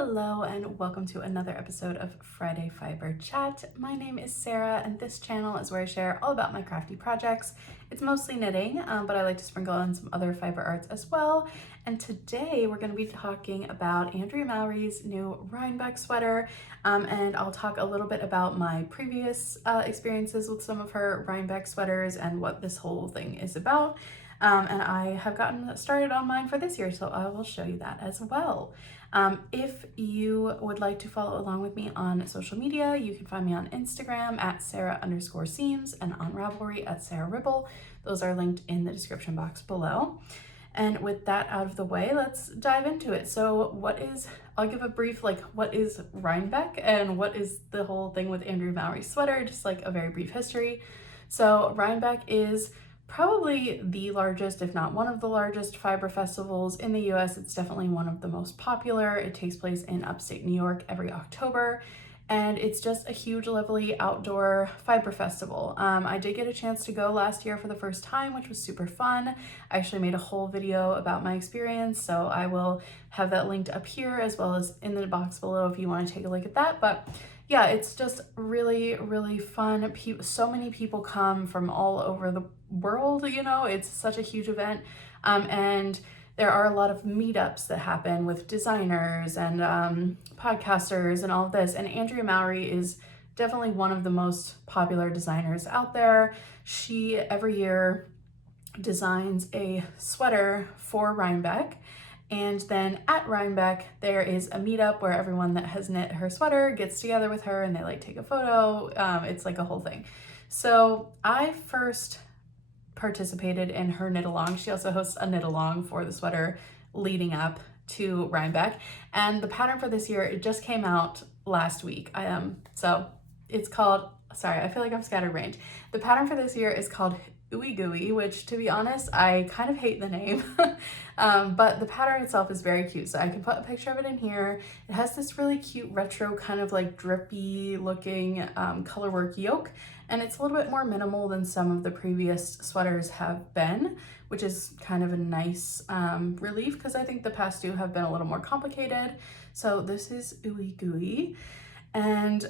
Hello and welcome to another episode of Friday Fiber Chat. My name is Sarah and this channel is where I share all about my crafty projects. It's mostly knitting, but I like to sprinkle in some other fiber arts as well. And today we're going to be talking about Andrea Mowry's new Rhinebeck sweater, and I'll talk a little bit about my previous experiences with some of her Rhinebeck sweaters and what this whole thing is about. And I have gotten started on mine for this year, so I will show you that as well. If you would like to follow along with me on social media, you can find me on Instagram at Sarah_seams and on Ravelry at Sarah Ribble. Those are linked in the description box below. And with that out of the way, let's dive into it. So I'll give a brief, what is Rhinebeck and what is the whole thing with Andrea Mowry's sweater, just like a very brief history. So Rhinebeck is probably the largest, if not one of the largest fiber festivals in the US. It's definitely one of the most popular. It takes place in upstate New York every October, and it's just a huge, lovely outdoor fiber festival. I did get a chance to go last year for the first time, which was super fun. I actually made a whole video about my experience, so I will have that linked up here as well as in the box below if you want to take a look at that. But yeah, it's just really, really fun. So many people come from all over the world, it's such a huge event. And there are a lot of meetups that happen with designers and podcasters and all of this. And Andrea Mowry is definitely one of the most popular designers out there. She every year designs a sweater for Rhinebeck. And then at Rhinebeck, there is a meetup where everyone that has knit her sweater gets together with her and they take a photo. It's like a whole thing. So I first participated in her knit along. She also hosts a knit along for the sweater leading up to Rhinebeck. And the pattern for this year, it just came out last week. So it's called, sorry, I feel like I'm scatterbrained. The pattern for this year is called Ooey Gooey, which to be honest, I kind of hate the name, but the pattern itself is very cute. So I can put a picture of it in here. It has this really cute retro kind of drippy looking colorwork yoke, and it's a little bit more minimal than some of the previous sweaters have been, which is kind of a nice relief because I think the past two have been a little more complicated. So this is Ooey Gooey. And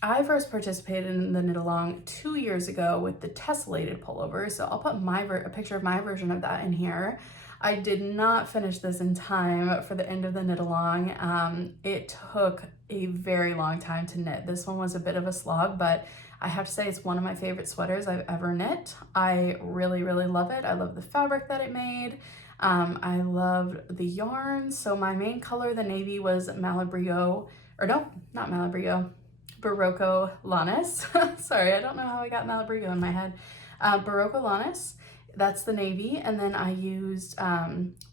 I first participated in the knit along 2 years ago with the tessellated pullover. So I'll put a picture of my version of that in here. I did not finish this in time for the end of the knit along. It took a very long time to knit. This one was a bit of a slog, but I have to say it's one of my favorite sweaters I've ever knit. I really, really love it. I love the fabric that it made. I loved the yarn. So my main color, the navy, was Malabrio. Or no, not Malabrio, Barocco Lannis. Sorry, I don't know how I got Malabrio in my head. Barocco Lannis, that's the navy. And then I used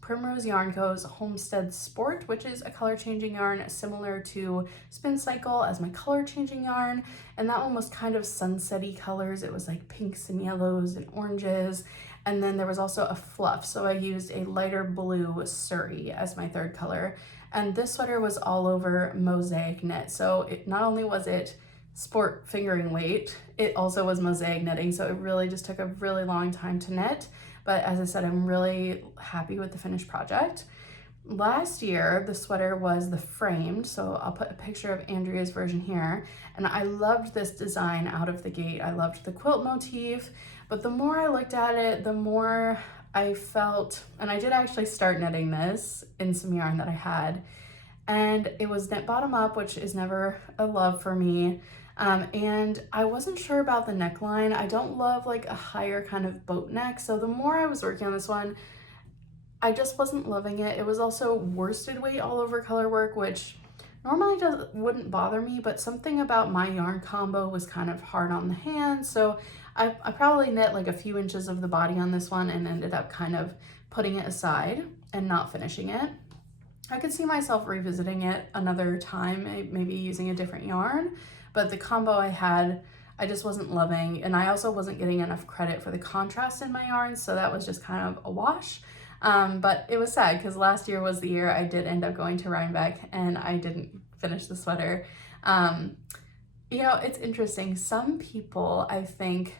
Primrose Yarn Co.'s Homestead Sport, which is a color changing yarn similar to Spin Cycle as my color changing yarn. And that one was kind of sunsetty colors. It was like pinks and yellows and oranges. And then there was also a fluff. So I used a lighter blue Surrey as my third color. And this sweater was all over mosaic knit. So not only was it sport fingering weight, it also was mosaic knitting. So it really just took a really long time to knit. But as I said, I'm really happy with the finished project. Last year, the sweater was the framed. So I'll put a picture of Andrea's version here. And I loved this design out of the gate. I loved the quilt motif. But the more I looked at it, the more I felt, and I did actually start knitting this in some yarn that I had, and it was knit bottom up, which is never a love for me. And I wasn't sure about the neckline. I don't love a higher kind of boat neck. So the more I was working on this one, I just wasn't loving it. It was also worsted weight all over color work, which normally wouldn't bother me, but something about my yarn combo was kind of hard on the hand. So I probably knit a few inches of the body on this one and ended up kind of putting it aside and not finishing it. I could see myself revisiting it another time, maybe using a different yarn, but the combo I had, I just wasn't loving. And I also wasn't getting enough credit for the contrast in my yarns, so that was just kind of a wash. But it was sad because last year was the year I did end up going to Rhinebeck and I didn't finish the sweater. It's interesting. Some people, I think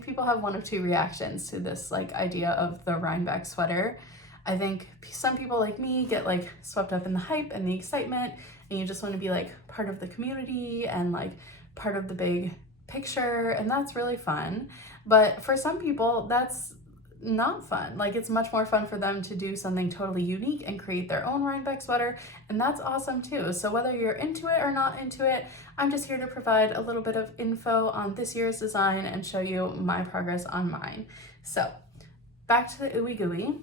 people have one of two reactions to this idea of the Rhinebeck sweater. I think some people like me get like swept up in the hype and the excitement, and you just want to be like part of the community and like part of the big picture, and that's really fun. But for some people, that's not fun. Like, it's much more fun for them to do something totally unique and create their own Rhinebeck sweater, and that's awesome too. So whether you're into it or not into it, I'm just here to provide a little bit of info on this year's design and show you my progress on mine. So back to the Ooey Gooey.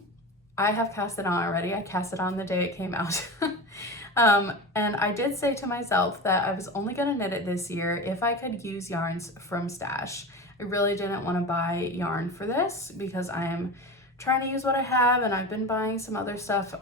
I have cast it on already. I cast it on the day it came out. And I did say to myself that I was only gonna knit it this year if I could use yarns from stash. I really didn't want to buy yarn for this because I am trying to use what I have, and I've been buying some other stuff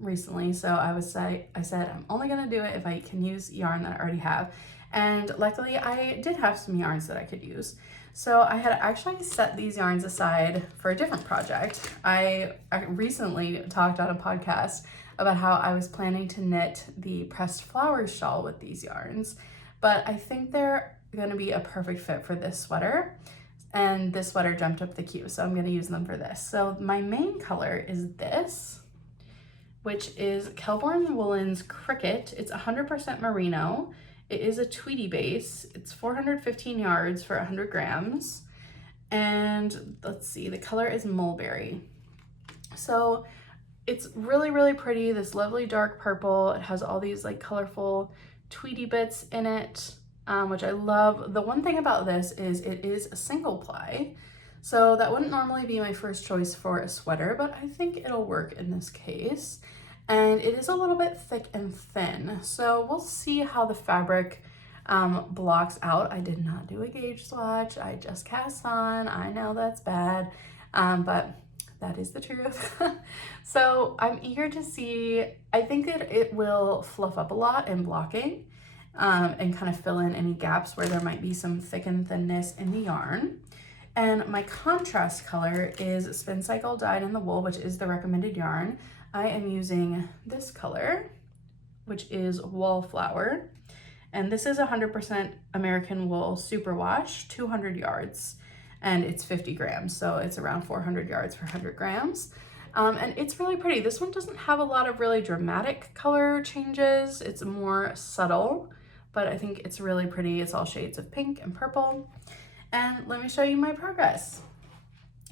recently. So I said I'm only gonna do it if I can use yarn that I already have. And luckily I did have some yarns that I could use. So I had actually set these yarns aside for a different project. I recently talked on a podcast about how I was planning to knit the pressed flowers shawl with these yarns, but I think they're gonna be a perfect fit for this sweater, and this sweater jumped up the queue, so I'm gonna use them for this. So my main color is this, which is Kelborn Woolen's Cricket. It's 100% merino. It is a tweedy base. It's 415 yards for 100 grams. And let's see, the color is mulberry. So it's really, really pretty, this lovely dark purple. It has all these like colorful tweedy bits in it, which I love. The one thing about this is it is a single ply. So that wouldn't normally be my first choice for a sweater, but I think it'll work in this case. And it is a little bit thick and thin. So we'll see how the fabric blocks out. I did not do a gauge swatch. I just cast on. I know that's bad, but that is the truth. So I'm eager to see. I think that it will fluff up a lot in blocking and kind of fill in any gaps where there might be some thick and thinness in the yarn. And my contrast color is Spin Cycle Dyed in the Wool, which is the recommended yarn. I am using this color, which is Wallflower. And this is 100% American Wool Superwash, 200 yards. And it's 50 grams, so it's around 400 yards for 100 grams. And it's really pretty. This one doesn't have a lot of really dramatic color changes. It's more subtle, but I think it's really pretty. It's all shades of pink and purple. And let me show you my progress.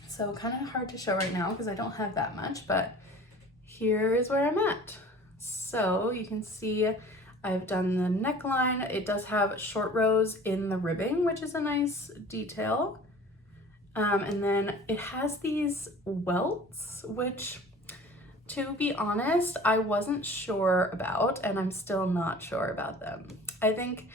So kind of hard to show right now because I don't have that much, but here is where I'm at. So you can see I've done the neckline. It does have short rows in the ribbing, which is a nice detail. And then it has these welts, which, to be honest, I wasn't sure about, and I'm still not sure about them. I think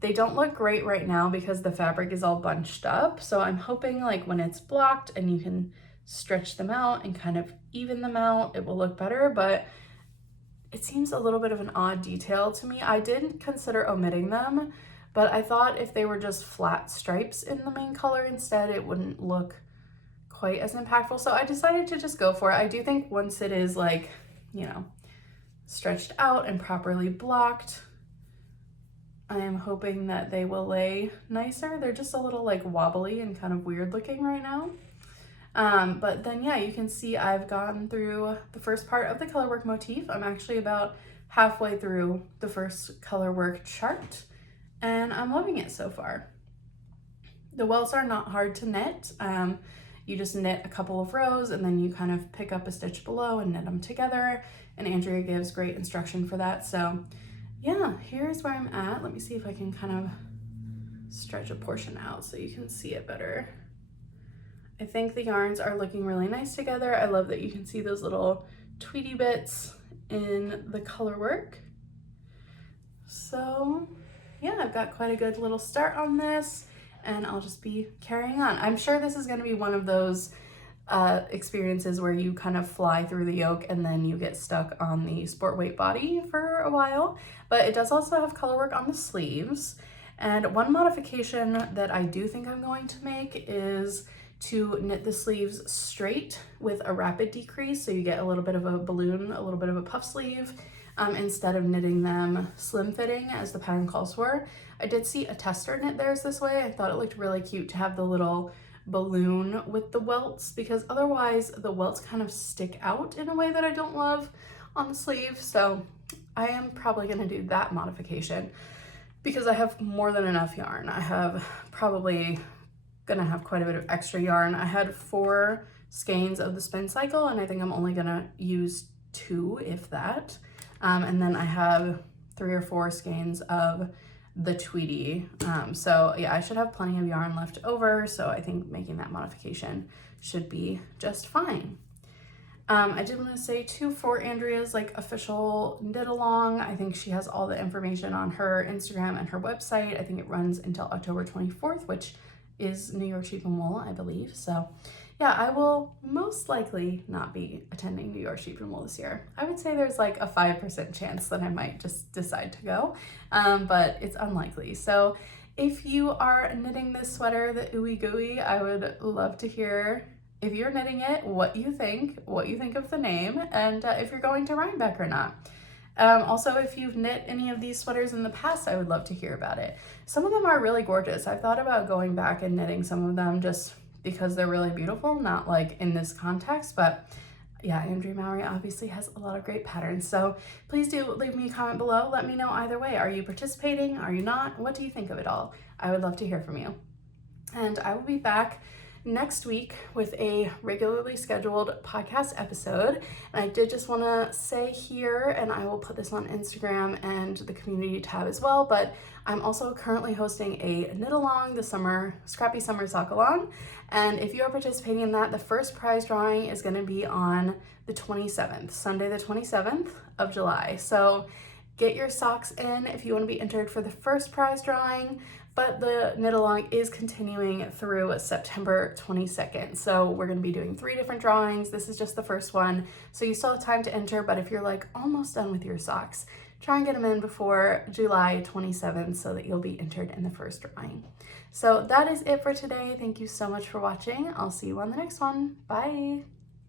they don't look great right now because the fabric is all bunched up. So I'm hoping like when it's blocked and you can stretch them out and kind of even them out, it will look better, but it seems a little bit of an odd detail to me. I did consider omitting them, but I thought if they were just flat stripes in the main color instead, it wouldn't look quite as impactful. So I decided to just go for it. I do think once it is like, you know, stretched out and properly blocked, I am hoping that they will lay nicer. They're just a little like wobbly and kind of weird looking right now. But then yeah, you can see I've gone through the first part of the colorwork motif. I'm actually about halfway through the first colorwork chart, and I'm loving it so far. The welts are not hard to knit. You just knit a couple of rows and then you kind of pick up a stitch below and knit them together. And Andrea gives great instruction for that. So yeah, here's where I'm at. Let me see if I can kind of stretch a portion out so you can see it better. I think the yarns are looking really nice together. I love that you can see those little tweedy bits in the color work. So yeah, I've got quite a good little start on this, and I'll just be carrying on. I'm sure this is going to be one of those experiences where you kind of fly through the yoke and then you get stuck on the sport weight body for a while, but it does also have color work on the sleeves. And one modification that I do think I'm going to make is to knit the sleeves straight with a rapid decrease, so you get a little bit of a balloon, a little bit of a puff sleeve, instead of knitting them slim fitting as the pattern calls for. I did see a tester knit theirs this way. I thought it looked really cute to have the little balloon with the welts, because otherwise the welts kind of stick out in a way that I don't love on the sleeve. So I am probably gonna do that modification because I have more than enough yarn. I have probably gonna have quite a bit of extra yarn. I had 4 skeins of the spin cycle and I think I'm only gonna use 2, if that. And then I have 3 or 4 skeins of the Tweety. So yeah, I should have plenty of yarn left over. So I think making that modification should be just fine. I did want to say too, for Andrea's like official knit along, I think she has all the information on her Instagram and her website. I think it runs until October 24th, which is New York Sheep and Wool, I believe. So yeah, I will most likely not be attending New York Sheep and Wool this year. I would say there's like a 5% chance that I might just decide to go, but it's unlikely. So if you are knitting this sweater, the Ooey Gooey, I would love to hear if you're knitting it, what you think of the name, and if you're going to Rhinebeck or not. Also, if you've knit any of these sweaters in the past, I would love to hear about it. Some of them are really gorgeous. I've thought about going back and knitting some of them just because they're really beautiful, not like in this context, but yeah, Andrea Mowry obviously has a lot of great patterns. So please do leave me a comment below. Let me know either way. Are you participating? Are you not? What do you think of it all? I would love to hear from you. And I will be back next week with a regularly scheduled podcast episode. And I did just want to say here, and I will put this on Instagram and the community tab as well, but I'm also currently hosting a knit along, the Scrappy Summer Sock Along. And if you are participating in that, the first prize drawing is going to be on the 27th, Sunday the 27th of July. So get your socks in if you want to be entered for the first prize drawing. But the knit along is continuing through September 22nd. So we're gonna be doing 3 different drawings. This is just the first one. So you still have time to enter, but if you're like almost done with your socks, try and get them in before July 27th so that you'll be entered in the first drawing. So that is it for today. Thank you so much for watching. I'll see you on the next one. Bye.